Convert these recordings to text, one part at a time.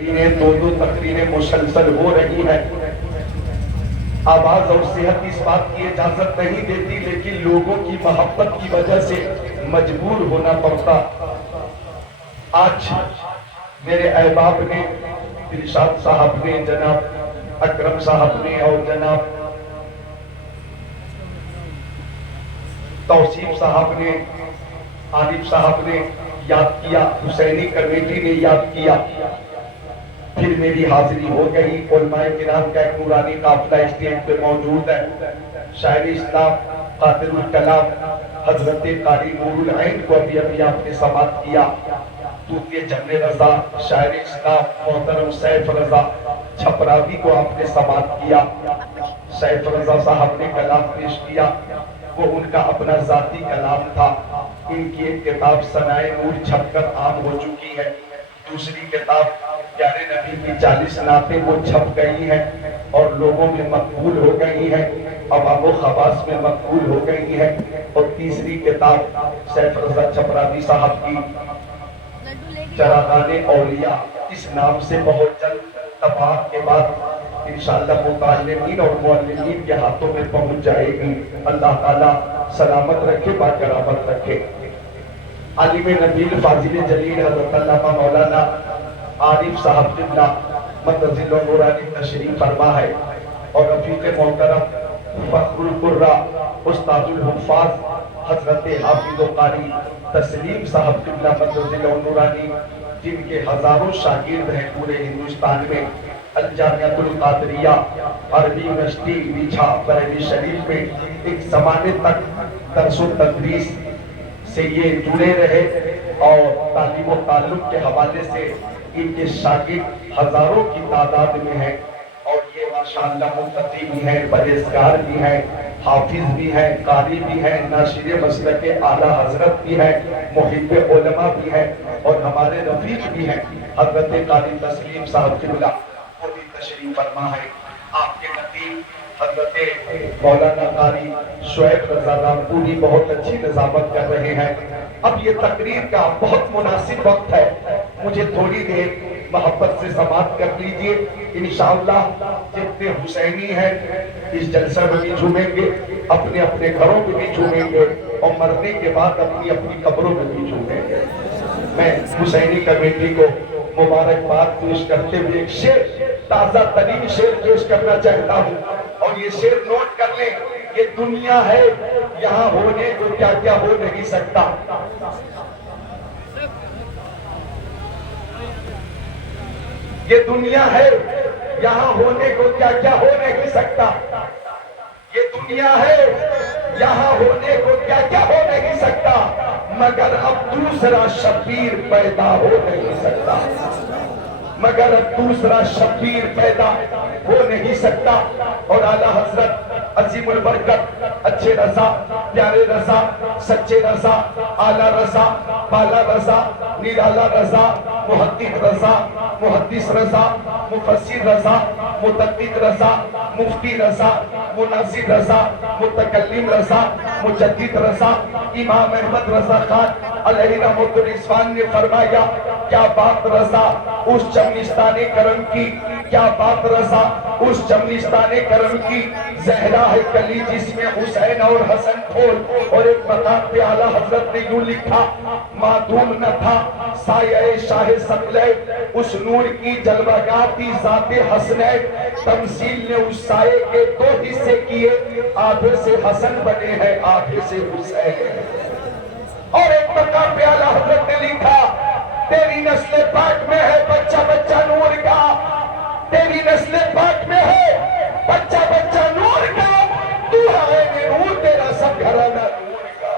دو تقریریں مسلسل ہو رہی ہیں. آواز اور صحت اس بات کی اجازت نہیں دیتی، لیکن لوگوں کی محبت کی وجہ سے مجبور ہونا پڑتا. آج میرے احباب نے، دلشاد صاحب نے، جناب اکرم صاحب نے اور جناب توصیف صاحب نے، عارف صاحب نے یاد کیا، حسینی کمیٹی نے یاد کیا، پھر میری حاضری ہو گئی. علماء کرام کا ایک نورانی قافلہ اسٹیج پہ موجود ہے. شاعر اسلام قادر الکلام حضرت قاری نور العین کو ابھی آپ نے سماعت کیا. توتی جمع رضا شاعر اسلام محترم سیف رضا چھپراوی کو آپ نے سماعت کیا. سیف رضا صاحب نے کلام پیش کیا، وہ ان کا اپنا ذاتی کلام تھا. ان کی ایک کتاب ثنائے نور چھپ کر عام ہو چکی ہے. دوسری کتاب پیارے نبی کی 40 نعتیں وہ چھپ گئی ہیں اور لوگوں میں مقبول ہو گئی ہیں، عوام و خواص میں مقبول ہو گئی ہیں. اور تیسری کتاب سیف رضا چھپراوی صاحب کی چراغان اولیاء اس نام سے بہت جلد طباعت کے بعد انشاءاللہ متعلمین اور معلمین کے ہاتھوں میں پہنچ جائے گی. اللہ تعالیٰ سلامت رکھے، باکرامت رکھے. عالم نبیل فاضل جلیل حضرت علامہ مولانا عارف صاحب قبلہ مدظل و نورانی تشریف فرما ہے، اور رفیق محترم فخر القرہ استاد الحفاظ حضرت حافظ و قاری تسلیم صاحب قبلہ مدظل و نورانی، جن کے ہزاروں شاگرد ہیں پورے ہندوستان میں. الجامعۃ القادریہ عربی یونیورسٹی میچھا بریلی شریف میں ایک زمانے تک درس و تدریس سے یہ جڑے رہے، اور تعلیم و تعلق کے حوالے سے ان کے شاگرد ہزاروں کی تعداد میں ہیں. اور یہ ماشاءاللہ متقی بھی ہیں، پرہیزگار بھی ہیں، حافظ بھی ہیں، قاری بھی ہیں، ناشر مسلک اعلیٰ حضرت بھی ہیں، محب علماء بھی ہیں، اور ہمارے رفیق بھی ہیں. حضرت قاری تسلیم صاحب قبلہ وہ بھی تشریف فرما ہے. آپ کے نتیب حضرت مولانا قاری شعیب رضا رامپوری بہت اچھی نظامت کر رہے ہیں. اب یہ تقریر کا بہت مناسب وقت ہے، مجھے تھوڑی دیر محبت سے سماعت کر لیجئے. انشاءاللہ جتنے حسینی ہیں اس جلسہ میں بھی جھومیں گے، اپنے اپنے گھروں میں بھی جھومیں گے، اور مرنے کے بعد اپنی اپنی قبروں میں بھی جھومیں گے. میں حسینی کمیٹی کو مبارکباد پیش کرتے ہوئے ایک شعر، تازہ ترین شعر پیش کرنا چاہتا ہوں، اور یہ شعر نوٹ کر لیں. یہ دنیا ہے، یہاں ہونے کو کیا کیا ہو نہیں سکتا. یہ دنیا ہے، یہاں ہونے کو کیا کیا ہو نہیں سکتا. یہ دنیا ہے، یہاں ہونے کو کیا کیا ہو نہیں سکتا، مگر اب دوسرا شبیر پیدا ہو نہیں سکتا. مگر اب دوسرا شبیر پیدا ہو نہیں سکتا. اور اعلیٰ حضرت عظیم البرکت اچھے رضا، پیارے رضا، سچے رضا، اعلیٰ رضا، بالا رضا، نرالا رضا، محقق رضا، محدث رضا، مفسر رضا، مدقق رضا، مفتی رضا، مناظر رضا، متکلم رضا، مجدد رضا، امام احمد رضا خان علیہ رحمۃ الرضوان نے فرمایا، کیا بات رضا اس چمنستان کرم کی، کیا بات رضا اس چمنستان کرم کی، زہرا ہے کلی جس میں حسین اور حسن پھول. اور ایک مقام پہ اعلیٰ حضرت نے یوں لکھا، معدوم نہ تھا سایہ شاہ ثقلین، اس نور کی جلوگاتی ذات حسنین، تمثیل نے اس سائے کے 2 حصے کیے، آدھے سے حسن بنے ہیں، آدھے سے حسین. اور ایک مقام پہ اعلیٰ حضرت نے لکھا، تیری نسل پاک میں ہے بچہ بچہ نور کا، تیری نسل پاک میں ہے بچہ بچہ نور کا، تو ہے نور تیرا سب گھرانہ نور کا.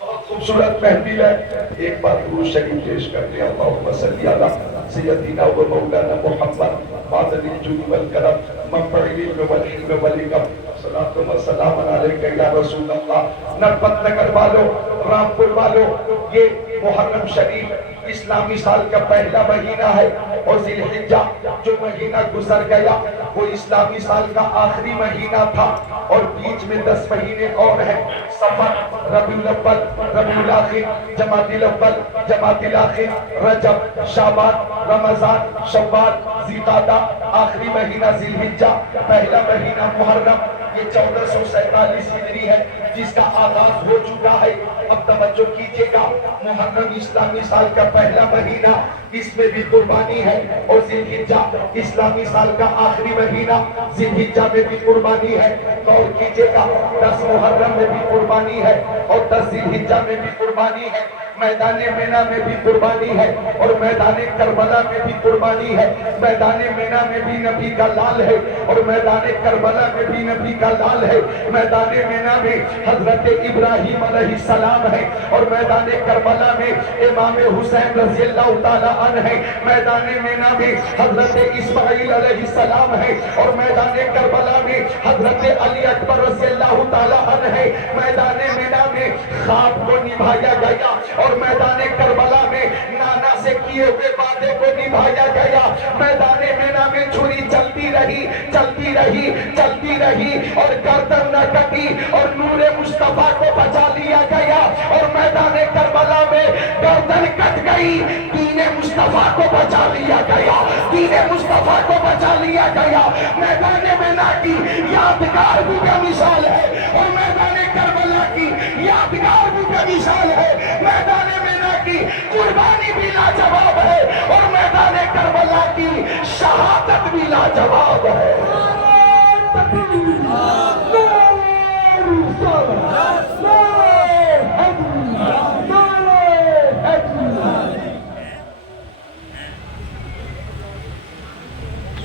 بہت خوبصورت محفل ہے. ایک بار درود شریف پیش کرتے ہیں. اللہم صلی علی سیدنا و مولانا محمد معدن الجود والکرم منبع العلم والحلم والحکم، صلاۃ و سلام علیکہ یا رسول اللہ. نرپت نگر والو، رامپور والو، یہ محرم شریف اسلامی سال کا پہلا مہینہ ہے، اور ذی الحجہ جو مہینہ گزر گیا وہ اسلامی سال کا آخری مہینہ تھا. اور بیچ میں 10 مہینے اور ہیں، صفر، ربیع الاول، ربیع الاخر، جمادی الاول، جمادی الاخر، رجب، شعبان، رمضان، شوال، ذی القعدہ، آخری مہینہ ذی الحجہ، پہلا مہینہ محرم، یہ 1447 ہجری ہے جس کا آغاز ہو چکا ہے۔ اب توجہ کیجئے گا، محرم اسلامی سال کا پہلا مہینہ، اس میں بھی قربانی ہے، اور ذی الحجہ اسلامی سال کا آخری مہینہ، ذی الحجہ میں بھی قربانی ہے۔ غور کیجئے گا، 10 محرم میں بھی قربانی ہے اور 10 ذی الحجہ میں بھی قربانی ہے۔ میدان مینا میں بھی قربانی ہے اور میدان کربلا میں بھی قربانی ہے۔ میدان مینا میں بھی نبی کا لال ہے اور میدان کربلا میں بھی نبی کا لال ہے۔ میدان مینا میں حضرت ابراہیم علیہ السلام ہے اور میدان کربلا میں امام حسین رضی اللہ تعالیٰ عنہ ہے۔ میدان مینا میں حضرت اسماعیل علیہ السلام ہے اور میدان کربلا میں حضرت علی اکبر رضی اللہ تعالیٰ عنہ ہے۔ میدان مینا میں خواب کو نبھایا گیا اور میدان کربلا میں نانا سے کیے ہوئے وعدے کو نبھایا گیا۔ میدان مینا میں چھری چلتی رہی، چلتی رہی، چلتی رہی اور گردن نہ کٹی اور نور مصطفیٰ کو بچا لیا گیا۔ اور میدان کربلا میں گردن کٹ گئی، دین مصطفیٰ کو بچا لیا گیا، دین مصطفیٰ کو بچا لیا گیا۔ میدان مینا کی یادگار بھی بے مثال ہے اور میدان کربلا کی یادگار بھی بے مثال ہے۔ میدان مینا کی قربانی بھی لاجواب ہے اور میدان کربلا کی شہادت بھی لاجواب ہے۔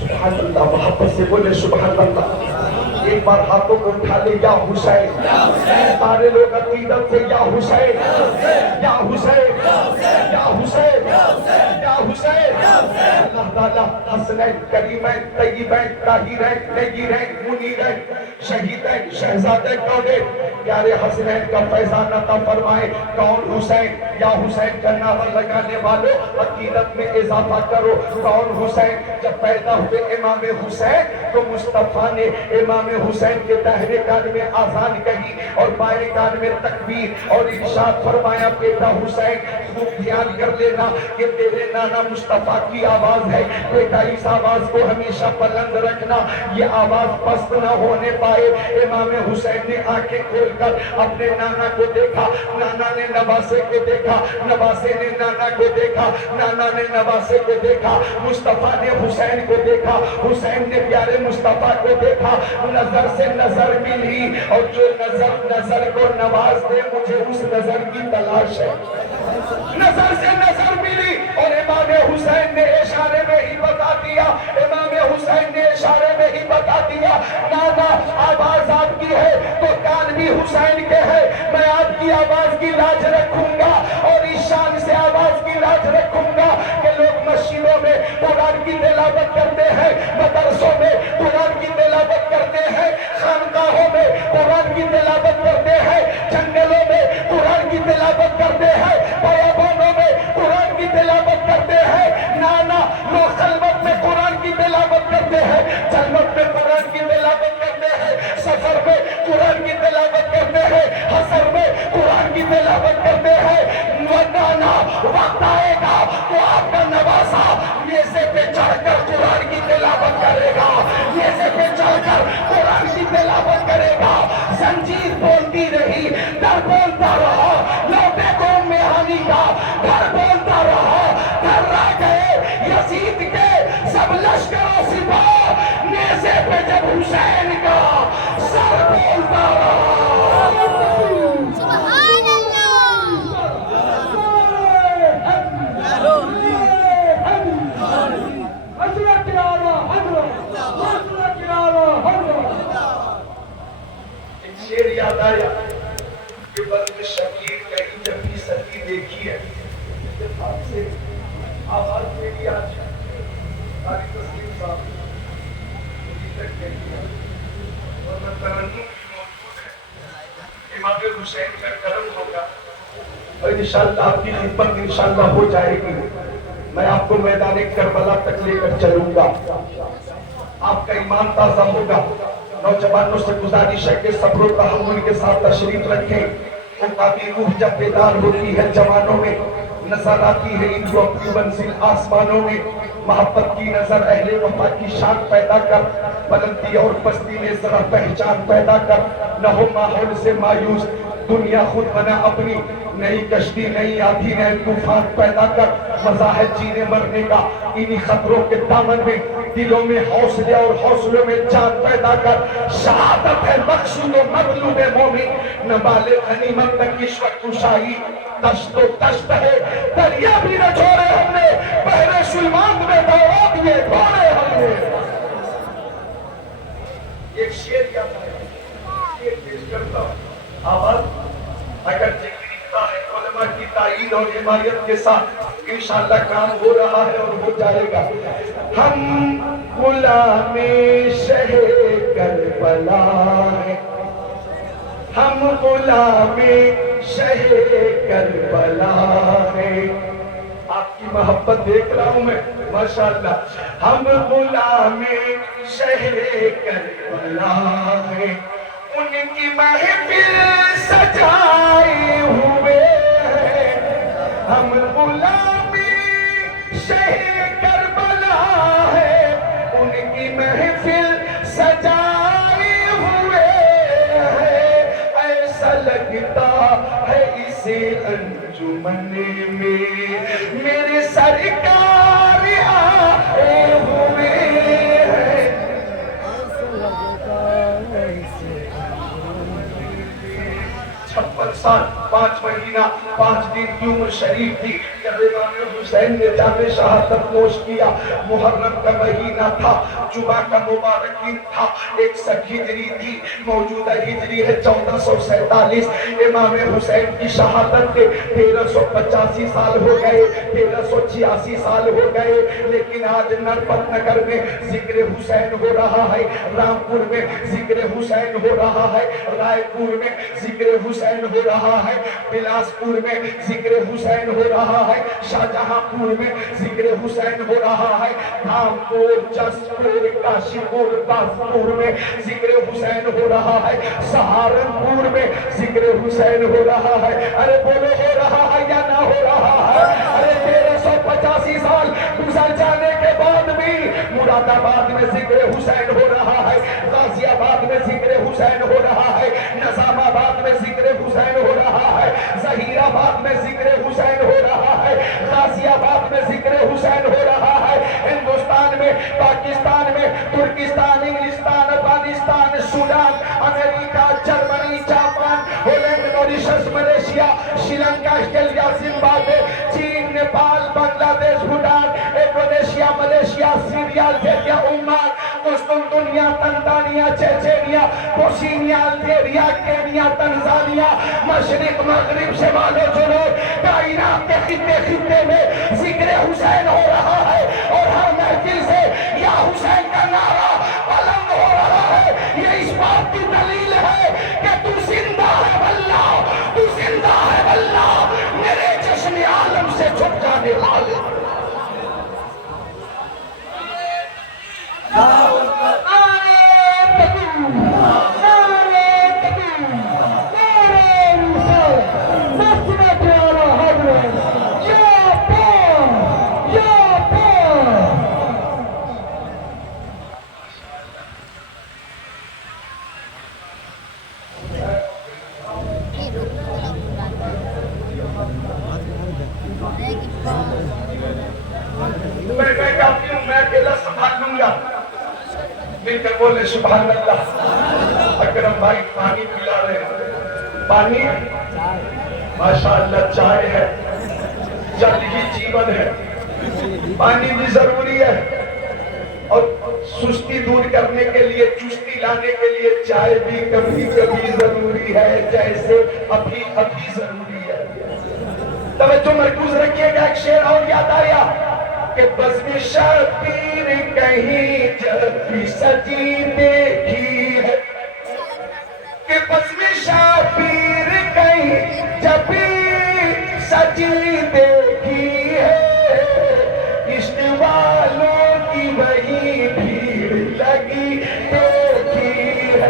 سبحان اللہ، محبت سے بولے سبحان اللہ۔ ایک بار ہاتھوں کو اٹھا لے، یا حسین، سارے لوگ عقیدت سے یا حسین، یا حسین، یا حسین، یا حسین۔ اللہ تعالیٰ حسنین، کریمین، طیبین، طاہرین، نگیرین، منیرین، شہیدین، شہزادین، کونین، پیارے حسنین کا فیضان عطا فرمائے۔ کون حسین؟ یا حسین کا نعرہ لگانے والوں عقیدت میں اضافہ کرو۔ کون حسین؟ جب پیدا ہوئے امام حسین تو مصطفیٰ نے امام حسین کے داہنے کان میں آذان کہی اور بائیں کان میں تکبیر اور ارشاد فرمایا، بیٹا حسین خوب دھیان کر لینا کہ تیرے نانا مصطفیٰ کی آواز ہے، بیٹا اس آواز کو ہمیشہ بلند رکھنا، یہ آواز پست نہ ہونے پائے۔ امام حسین نے آنکھیں کھول کر اپنے نانا کو دیکھا، نانا نے نواسے کو دیکھا، نواسے نے نانا کو دیکھا، نانا نے نواسے کو دیکھا، مصطفیٰ نے حسین کو دیکھا، حسین نے پیارے مصطفیٰ کو دیکھا، نظر سے نظر ملی اور جو نظر نظر کو نواز دے مجھے اس نظر کی تلاش ہے۔ نظر سے نظر ملی اور امام حسین نے اشارے میں ہی بتا دیا، امام حسین نے اشارے میں ہی بتا دیا، نانا آواز آپ کی ہے تو کان بھی حسین کے ہے، میں آپ کی آواز کی لاج رکھوں گا اور اس شان سے آواز کی لاج رکھوں گا کہ لوگ مسجدوں میں قرآن کی تلاوت کرتے ہیں، مدرسوں میں قرآن کی تلاوت کرتے ہیں، خانقاہوں میں قرآن کی تلاوت کرتے ہیں، جنگلوں میں قرآن کی تلاوت کرتے ہیں، بیابانوں میں قرآن کی تلاوت کرتے ہیں۔ نانا لوگ خلوت میں قرآن کی تلاوت کرتے ہیں، جلوت میں قرآن کی تلاوت کرتے ہیں، سفر میں قرآن کی تلاوت کرتے ہیں، حسر میں قرآن کی تلاوت کرتے ہیں۔ نانا وقت آئے گا تو آپ کا نواسا نیزے پہ چڑھ کر قرآن کی تلاوت کرے گا، نیزے پہ چڑھ کر قرآن کی تلاوت کرے گا۔ زنجیر بولتی رہی، در بولتا رہا، لوٹے قوم میں ہانی کا گھر بولتا رہا، گھر رہ گئے یزید کے سب لشکر و سپاہ، نیزے پہ جب حسین کا سر بولتا رہا۔ شیر یاد آیا کہ بلکہ شکیر کہیں جب بھی ستی دیکھی ہے اتفاق سے آواز دے دیا ساری تسلیم صاحب مجھے تک کہتی ہے اور میں ترنم بھی موجود ہے، امام حسین کا کرم ہوگا اور انشاءاللہ آپ کی خدمت انشاءاللہ ہو جائے گی۔ میں آپ کو میدان کربلا تک لے کر چلوں گا، آپ کا ایمان تازہ ہوگا، نوجوانوں سے گزارش ہے کہ صبر و تحمل کے ساتھ تشریف رکھیں. عقابی روح جب بیدار ہوتی ہے جوانوں میں، نظر آتی ہے ان کو اپنی منزل آسمانوں میں. محبت کی نظر اہل وفا کی شان پیدا کر، بلندی اور پستی میں ذرا پہچان پیدا کر. نہ ہو ماحول سے مایوس، دنیا خود بنا اپنی نئی کشتی نئی آندھی نئے طوفان پیدا کر. مزہ ہے جینے مرنے کا انہی خطروں کے دامن میں، دلوں میں حوصلے اور حوصلوں میں جان پیدا کر. شہادت ہے مقصود و مطلوب مومن، نہ بالغ غنیمت نہ کشوت کشائی. دشت و دشت ہے دریا بھی نہ چھوڑے ہم نے، بحر سلمان میں دوڑ دیے دھوڑے ہم نے. ایک شعر یاد ہے، شعر پیش کرتا ہوں. آواز اگر جگریتا ہے علماء کی تائید اور حمایت کے ساتھ انشاءاللہ کام ہو رہا ہے اور ہو جائے گا. ہم غلام شہ کربلا ہیں، ہم غلام شہ کربلا ہیں. آپ کی محبت دیکھ رہا ہوں میں ماشاءاللہ. ہم غلام شہ کربلا ہیں، ان کی محفل سجائے ہوئے ہیں. ہم غلام شہ کربلا ہیں، ان کی محفل سجائے ہوئے ہیں. ایسا لگتا ہے اسے انجمن میں میرے سرکار آئے ہوئے ہیں. ایسا لگتا ہے اسے 56 سال 5 مہینہ 5 دن کی عمر شریف تھی جب امام حسین نے جام شہادت نوش کیا. محرم کا مہینہ تھا، جمعہ کا مبارک دن تھا. 61 ہجری تھی، موجودہ ہجری ہے 1447. امام حسین کی شہادت کے 1385 سال ہو گئے، 1386 سال ہو گئے. لیکن آج نرپت نگر میں ذکر حسین ہو رہا ہے، رامپور میں ذکر حسین ہو رہا ہے، رائے پور میں ذکر حسین ہو رہا ہے، بلاسپور میں ذکر حسین ہو رہا ہے، شاہجہاں پور میں ذکر حسین ہو رہا ہے، دھامپور، جسپور، کاشی پور، بازپور میں ذکر حسین ہو رہا ہے، سہارنپور میں ذکر حسین ہو رہا ہے. ارے بولو ہو رہا ہے یا نہ ہو رہا ہے؟ ارے 1385 سال گزر جانے کے بعد بھی مراد آباد میں ذکر حسین ہو رہا ہے، غازی آباد میں ذکر حسین ہو رہا ہے، نظام آباد میں ذکر حسین ہو رہا ہے، ظہیر آباد میں ذکر حسین ہو رہا ہے، غازی آباد میں ذکر حسین ہو رہا ہے. ہندوستان میں، پاکستان میں، ترکستان، انگلستان، افغانستان، سوڈان، امریکہ، جرمنی، Japan, Holland, Mauritius, Malaysia, Sri Lanka, Australia, Zimbabwe, چین، Nepal, Bangladesh, Bhutan, Indonesia, Malaysia, Syria, Algeria, Oman, قسطنطنیہ، Tanzania, Chechnya, Bosnia, Algeria, Kenya, Tanzania, مشرق، مغرب، شمال و جنوب، کائنات کے خطے خطے میں ذکر حسین ہو رہا ہے. اور ہر محفل سے یا حسین کا نعرہ بلند ہو رہا ہے. یہ اس بات کی دلیل ہے کہ تو زندہ ہے واللہ، تو زندہ ہے واللہ، میرے جشن عالم سے چھپ جانے والے. میں کہتی ہوں میں اکیلا سنبھال لوں گا. مل کر بولے سبحان اللہ. اکرم بھائی پانی پلا رہے ہیں، پانی ماشاءاللہ چائے ہے، جل ہی جیون ہے. پانی بھی ضروری ہے اور سستی دور کرنے کے لیے، چستی لانے کے لیے چائے بھی کبھی کبھی ضروری ہے، جیسے ابھی ابھی ضروری ہے. توجہ مرکوز رکھیے گا. ایک شعر اور یاد آیا کہ بزم شبیر کہیں جب بھی سجی دیکھی ہے، کہ بزم شبیر کہیں جب بھی سجی دیکھی ہے، عشق والوں کی وہی بھیڑ لگی دیکھی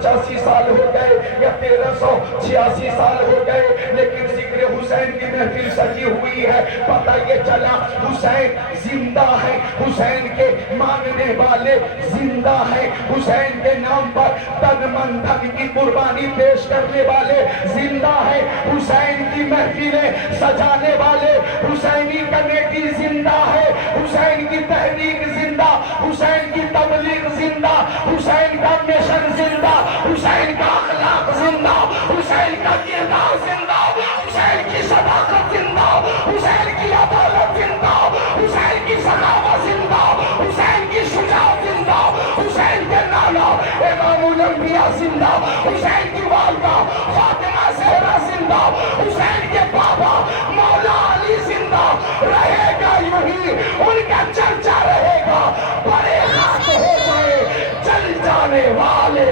85 سال ہو گئے یا 1386 سال ہو گئے، لیکن ذکر حسین کی محفل سجی ہوئی ہے۔ پتہ یہ چلا حسین زندہ ہے، حسین کے ماننے والے زندہ ہیں، حسین کے نام پر تن من دھن کی قربانی پیش کرنے والے زندہ ہیں، حسین کی محفلیں سجانے والے حسینی کمیٹی زندہ ہے، حسین کی تحریک زندہ، حسین کی تبلیغ زندہ، حسین کا مشن زندہ، حسین کا اخلاق زندہ، حسین کا کردار زندہ، حسین کی صداقت زندہ، حسین کی عدالت زندہ، حسین کی سخاوت زندہ، حسین کی شجاعت زندہ، حسین کے نانا امام الانبیاء زندہ، حسین کی والدہ فاطمہ زہرا زندہ، حسین کے بابا مولا علی زندہ رہے گا، یوں ہی ان کا چرچا رہے گا، بڑے خاک ہو جائے چل جانے والے۔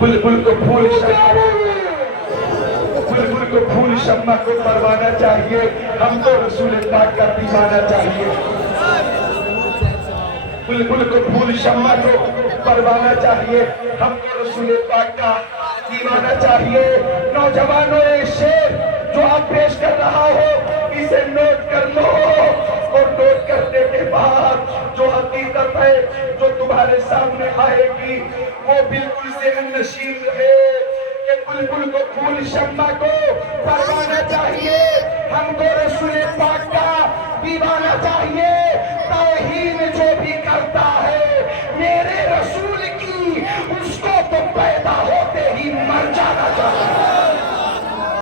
بلبل کو پھول شمع کو پروانا چاہیے، ہم کو رسول پاک کا دیوانا چاہیے۔ بلبل کو پھول شمع کو پروانا چاہیے، ہم کو رسول پاک کا دیوانا چاہیے۔ نوجوانوں یہ شعر جو آپ پیش کر رہا ہو اسے نوٹ کر لو، اور نوٹ کرنے کے بعد جو حقیقت ہے جو تمہارے سامنے آئے گی وہ بالکل ذہن نشین رہے کہ بلبل کو پھول شمع کو پروانا چاہیے، ہم کو رسول پاک کا دیوانا چاہیے۔ توہین جو